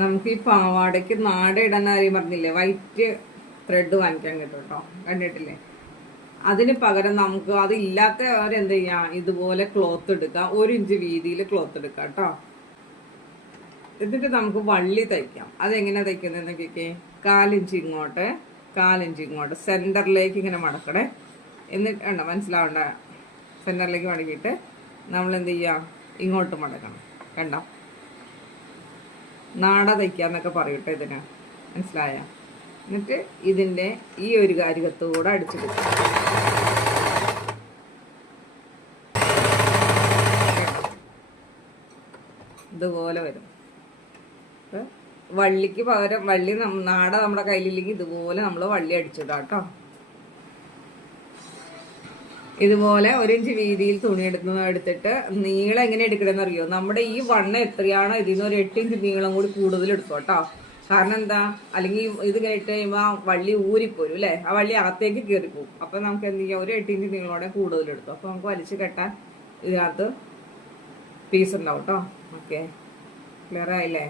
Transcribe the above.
നമുക്ക് ഈ പാവാടയ്ക്ക് നാട ഇടാൻ കാര്യം പറഞ്ഞില്ലേ, വൈറ്റ് ത്രെഡ് വാങ്ങിക്കാൻ കിട്ടും കേട്ടോ, കണ്ടിട്ടില്ലേ? അതിന് പകരം നമുക്ക് അത് ഇല്ലാത്തവരെന്ത് ചെയ്യാം, ഇതുപോലെ ക്ലോത്ത് എടുക്കാം, 1 ഇഞ്ച് വീതിയിൽ ക്ലോത്ത് എടുക്കാം കേട്ടോ. എന്നിട്ട് നമുക്ക് വള്ളി തയ്ക്കാം. അതെങ്ങനെ തയ്ക്കുന്നതെന്നൊക്കെ 1/4 ഇഞ്ച് ഇങ്ങോട്ട്, 1/4 ഇഞ്ച് ഇങ്ങോട്ട്, സെന്ററിലേക്ക് ഇങ്ങനെ മടക്കണേ. എന്നിട്ട് വേണ്ട, മനസ്സിലാവണ്ട, സെന്ററിലേക്ക് മടക്കിയിട്ട് നമ്മൾ എന്ത് ചെയ്യാം, ഇങ്ങോട്ട് മടക്കണം. കണ്ടോ, നാട തയ്ക്കാന്നൊക്കെ പറയട്ടെ ഇതിന്, മനസ്സിലായ? എന്നിട്ട് ഇതിൻ്റെ ഈ ഒരു കാര്യത്തോടെ അടിച്ചെടുക്കും. ഇതുപോലെ വരും. വള്ളിക്ക് പകരം വള്ളി നാട നമ്മുടെ കയ്യിലില്ലെങ്കിൽ ഇതുപോലെ നമ്മൾ വള്ളി അടിച്ചിടാം കേട്ടോ. ഇതുപോലെ 1 ഇഞ്ച് വീതിയിൽ തുണി എടുത്തിട്ട് നീളം എങ്ങനെ എടുക്കണമെന്ന് അറിയോ? നമ്മുടെ ഈ വണ്ണം എത്രയാണോ ഇതിന്ന് ഒരു 8 ഇഞ്ച് നീളം കൂടി കൂടുതൽ എടുക്കും കേട്ടോ. കാരണം എന്താ, അല്ലെങ്കിൽ ഇതിങ്ങനെ ഇട്ട് കഴിയുമ്പോൾ ആ വള്ളി ഊരിപ്പോരും അല്ലേ, ആ വള്ളി അകത്തേക്ക് കയറിപ്പോവും. അപ്പൊ നമുക്ക് എന്ത് ചെയ്യാം, ഒരു 8 ഇഞ്ച് നീളോടെ കൂടുതൽ എടുക്കും. അപ്പൊ നമുക്ക് വലിച്ചു കെട്ടാൻ ഇതിനകത്ത് പീസ് ഉണ്ടാവും കേട്ടോ. ഓക്കെ, ക്ലിയർ ആയില്ലേ?